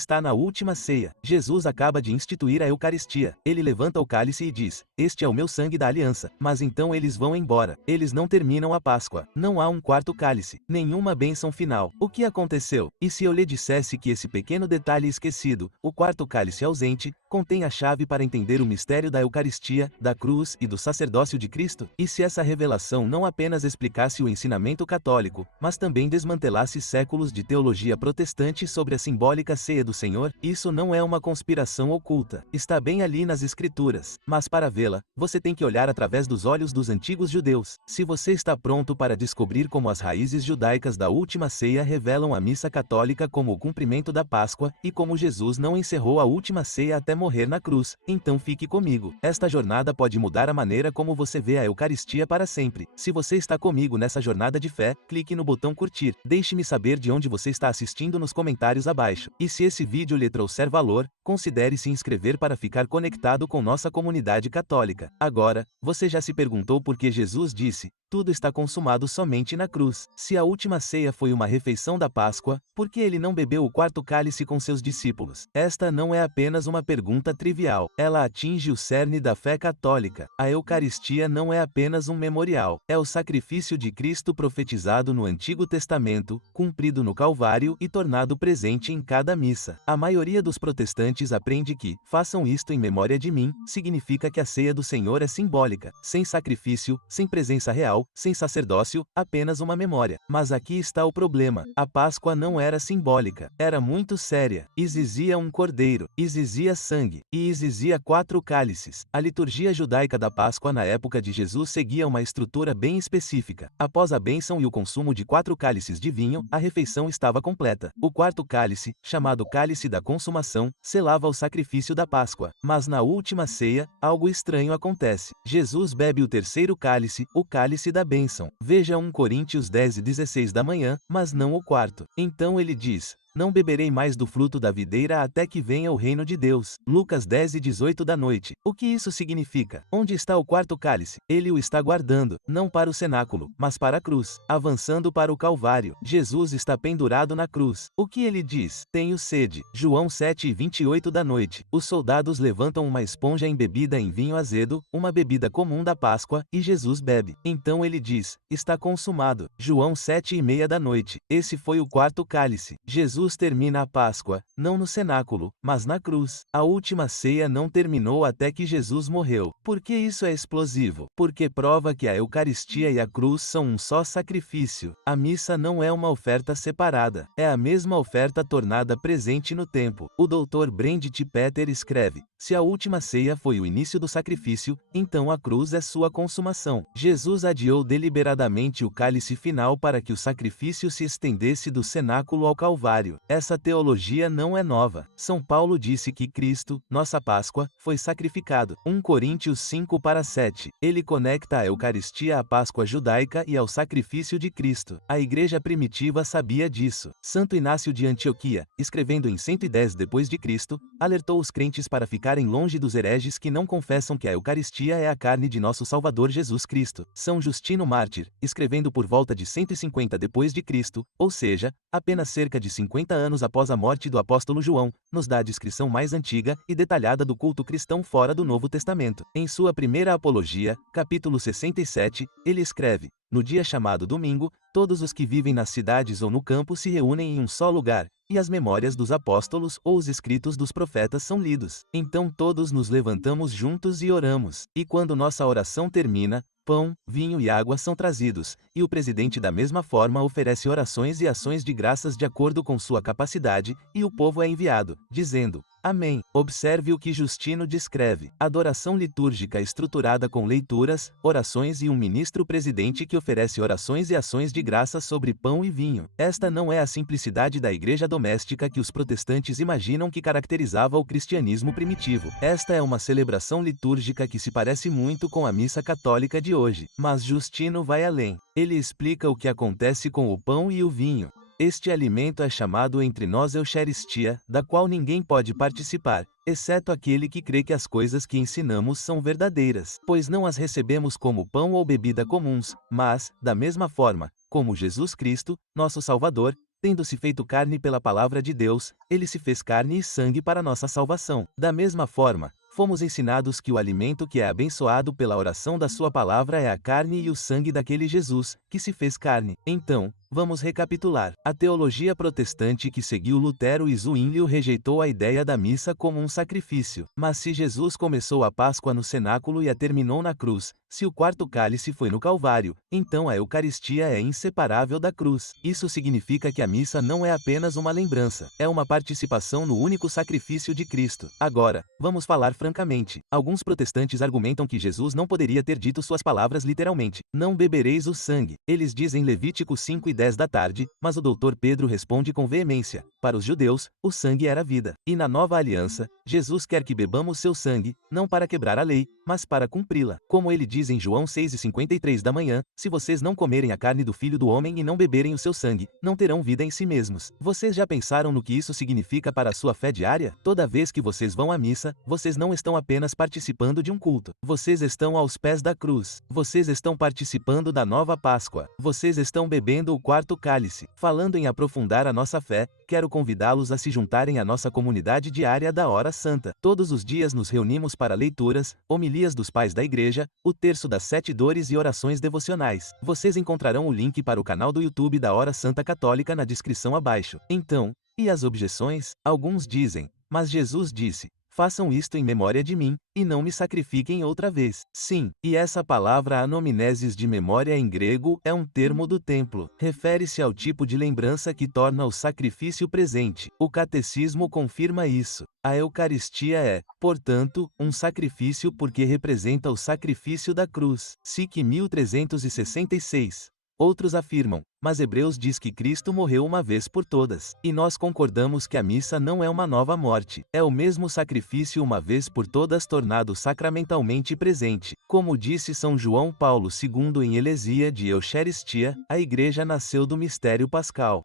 está na última ceia. Jesus acaba de instituir a Eucaristia. Ele levanta o cálice e diz: "Este é o meu sangue da aliança." Mas então eles vão embora. Eles não terminam a Páscoa. Não há um quarto cálice. Nenhuma bênção final. O que aconteceu? E se eu lhe dissesse que esse pequeno detalhe esquecido, o quarto cálice ausente, contém a chave para entender o mistério da Eucaristia, da cruz e do sacerdócio de Cristo? E se essa revelação não apenas explicasse o ensinamento católico, mas também desmantelasse séculos de teologia protestante sobre a simbólica ceia do Senhor? Isso não é uma conspiração oculta. Está bem ali nas Escrituras. Mas para vê-la, você tem que olhar através dos olhos dos antigos judeus. Se você está pronto para descobrir como as raízes judaicas da última ceia revelam a missa católica como o cumprimento da Páscoa, e como Jesus não encerrou a última ceia até morrer na cruz, então fique comigo. Esta jornada pode mudar a maneira como você vê a Eucaristia para sempre. Se você está comigo nessa jornada de fé, clique no botão curtir. Deixe-me saber de onde você está assistindo nos comentários abaixo. E se esse vídeo lhe trouxer valor, considere se inscrever para ficar conectado com nossa comunidade católica. Agora, você já se perguntou por que Jesus disse: "Tudo está consumado" somente na cruz? Se a última ceia foi uma refeição da Páscoa, por que ele não bebeu o quarto cálice com seus discípulos? Esta não é apenas uma pergunta trivial. Ela atinge o cerne da fé católica. A Eucaristia não é apenas um memorial. É o sacrifício de Cristo profetizado no Antigo Testamento, cumprido no Calvário e tornado presente em cada missa. A maioria dos protestantes aprende que "façam isto em memória de mim" significa que a ceia do Senhor é simbólica, sem sacrifício, sem presença real, sem sacerdócio, apenas uma memória. Mas aqui está o problema. A Páscoa não era simbólica. Era muito séria. Exigia um cordeiro, exigia sangue, e exigia 4 cálices. A liturgia judaica da Páscoa na época de Jesus seguia uma estrutura bem específica. Após a bênção e o consumo de 4 cálices de vinho, a refeição estava completa. O quarto cálice, chamado cálice da consumação, selava o sacrifício da Páscoa. Mas na última ceia, algo estranho acontece. Jesus bebe o terceiro cálice, o cálice da bênção. Veja 1 Coríntios 10:16 da manhã, mas não o quarto. Então ele diz: "Não beberei mais do fruto da videira até que venha o reino de Deus." Lucas 10:18 da noite. O que isso significa? Onde está o quarto cálice? Ele o está guardando, não para o cenáculo, mas para a cruz, avançando para o Calvário. Jesus está pendurado na cruz. O que ele diz? "Tenho sede." João 7:28 da noite. Os soldados levantam uma esponja embebida em vinho azedo, uma bebida comum da Páscoa, e Jesus bebe. Então ele diz: "Está consumado." João 7:30 da noite. Esse foi o quarto cálice. Jesus termina a Páscoa, não no cenáculo, mas na cruz. A última ceia não terminou até que Jesus morreu. Por que isso é explosivo? Porque prova que a Eucaristia e a cruz são um só sacrifício. A missa não é uma oferta separada. É a mesma oferta tornada presente no tempo. O Dr. Brent T. Peter escreve: "Se a última ceia foi o início do sacrifício, então a cruz é sua consumação." Jesus adiou deliberadamente o cálice final para que o sacrifício se estendesse do cenáculo ao Calvário. Essa teologia não é nova. São Paulo disse que Cristo, nossa Páscoa, foi sacrificado. 1 Coríntios 5:7. Ele conecta a Eucaristia à Páscoa judaica e ao sacrifício de Cristo. A igreja primitiva sabia disso. Santo Inácio de Antioquia, escrevendo em 110 d.C., alertou os crentes para ficarem longe dos hereges que não confessam que a Eucaristia é a carne de nosso Salvador Jesus Cristo. São Justino Mártir, escrevendo por volta de 150 d.C., ou seja, apenas cerca de 50 anos após a morte do apóstolo João, nos dá a descrição mais antiga e detalhada do culto cristão fora do Novo Testamento. Em sua primeira apologia, capítulo 67, ele escreve: "No dia chamado domingo, todos os que vivem nas cidades ou no campo se reúnem em um só lugar, e as memórias dos apóstolos ou os escritos dos profetas são lidos. Então todos nos levantamos juntos e oramos. E quando nossa oração termina, pão, vinho e água são trazidos, e o presidente da mesma forma oferece orações e ações de graças de acordo com sua capacidade, e o povo é enviado, dizendo: Amém." Observe o que Justino descreve: adoração litúrgica estruturada com leituras, orações e um ministro-presidente que oferece orações e ações de graça sobre pão e vinho. Esta não é a simplicidade da igreja doméstica que os protestantes imaginam que caracterizava o cristianismo primitivo. Esta é uma celebração litúrgica que se parece muito com a missa católica de hoje. Mas Justino vai além. Ele explica o que acontece com o pão e o vinho. Este alimento é chamado entre nós Eucharistia, da qual ninguém pode participar, exceto aquele que crê que as coisas que ensinamos são verdadeiras, pois não as recebemos como pão ou bebida comuns, mas, da mesma forma, como Jesus Cristo, nosso Salvador, Tendo se feito carne pela palavra de Deus, ele se fez carne e sangue para nossa salvação. Da mesma forma, fomos ensinados que o alimento que é abençoado pela oração da sua palavra é a carne e o sangue daquele Jesus, que se fez carne. Então, vamos recapitular. A teologia protestante que seguiu Lutero e Zwinglio rejeitou a ideia da missa como um sacrifício. Mas se Jesus começou a Páscoa no cenáculo e a terminou na cruz, se o quarto cálice foi no Calvário, então a Eucaristia é inseparável da cruz. Isso significa que a missa não é apenas uma lembrança, é uma participação no único sacrifício de Cristo. Agora, vamos falar francamente. Alguns protestantes argumentam que Jesus não poderia ter dito suas palavras literalmente: não bebereis o sangue. Eles dizem Levítico 5:10 da tarde, mas o Dr. Pedro responde com veemência: para os judeus, o sangue era vida. E na nova aliança, Jesus quer que bebamos seu sangue, não para quebrar a lei, mas para cumpri-la. Como ele diz em João 6:53 da manhã: se vocês não comerem a carne do Filho do Homem e não beberem o seu sangue, não terão vida em si mesmos. Vocês já pensaram no que isso significa para a sua fé diária? Toda vez que vocês vão à missa, vocês não estão apenas participando de um culto. Vocês estão aos pés da cruz. Vocês estão participando da nova Páscoa. Vocês estão bebendo o quarto cálice. Falando em aprofundar a nossa fé, quero convidá-los a se juntarem à nossa comunidade diária da Hora Santa. Todos os dias nos reunimos para leituras, homilias dos pais da igreja, o terço das 7 dores e orações devocionais. Vocês encontrarão o link para o canal do YouTube da Hora Santa Católica na descrição abaixo. Então, e as objeções? Alguns dizem: mas Jesus disse: façam isto em memória de mim, e não me sacrifiquem outra vez. Sim, e essa palavra anamnesis de memória em grego é um termo do templo. Refere-se ao tipo de lembrança que torna o sacrifício presente. O catecismo confirma isso. A Eucaristia é, portanto, um sacrifício porque representa o sacrifício da cruz. SIC 1366. Outros afirmam: mas Hebreus diz que Cristo morreu uma vez por todas. E nós concordamos que a missa não é uma nova morte. É o mesmo sacrifício uma vez por todas tornado sacramentalmente presente. Como disse São João Paulo II em Helesia de Eucharistia, a Igreja nasceu do mistério pascal.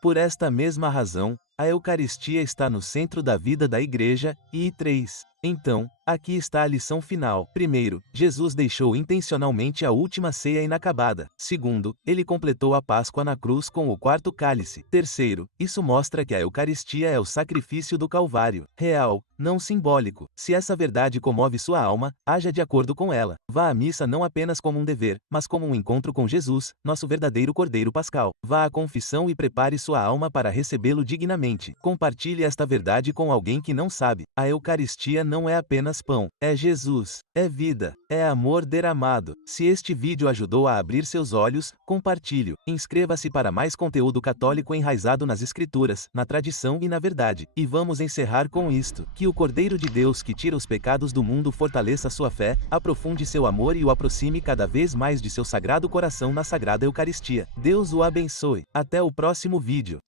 Por esta mesma razão, a Eucaristia está no centro da vida da Igreja. E 3. Então, aqui está a lição final. Primeiro, Jesus deixou intencionalmente a última ceia inacabada. Segundo, ele completou a Páscoa na cruz com o quarto cálice. Terceiro, isso mostra que a Eucaristia é o sacrifício do Calvário, real, não simbólico. Se essa verdade comove sua alma, haja de acordo com ela. Vá à missa não apenas como um dever, mas como um encontro com Jesus, nosso verdadeiro Cordeiro Pascal. Vá à confissão e prepare sua alma para recebê-lo dignamente. Compartilhe esta verdade com alguém que não sabe. A Eucaristia não é apenas pão, é Jesus, é vida, é amor derramado. Se este vídeo ajudou a abrir seus olhos, compartilhe-o. Inscreva-se para mais conteúdo católico enraizado nas Escrituras, na tradição e na verdade. E vamos encerrar com isto: que o Cordeiro de Deus que tira os pecados do mundo fortaleça sua fé, aprofunde seu amor e o aproxime cada vez mais de seu sagrado coração na Sagrada Eucaristia. Deus o abençoe. Até o próximo vídeo.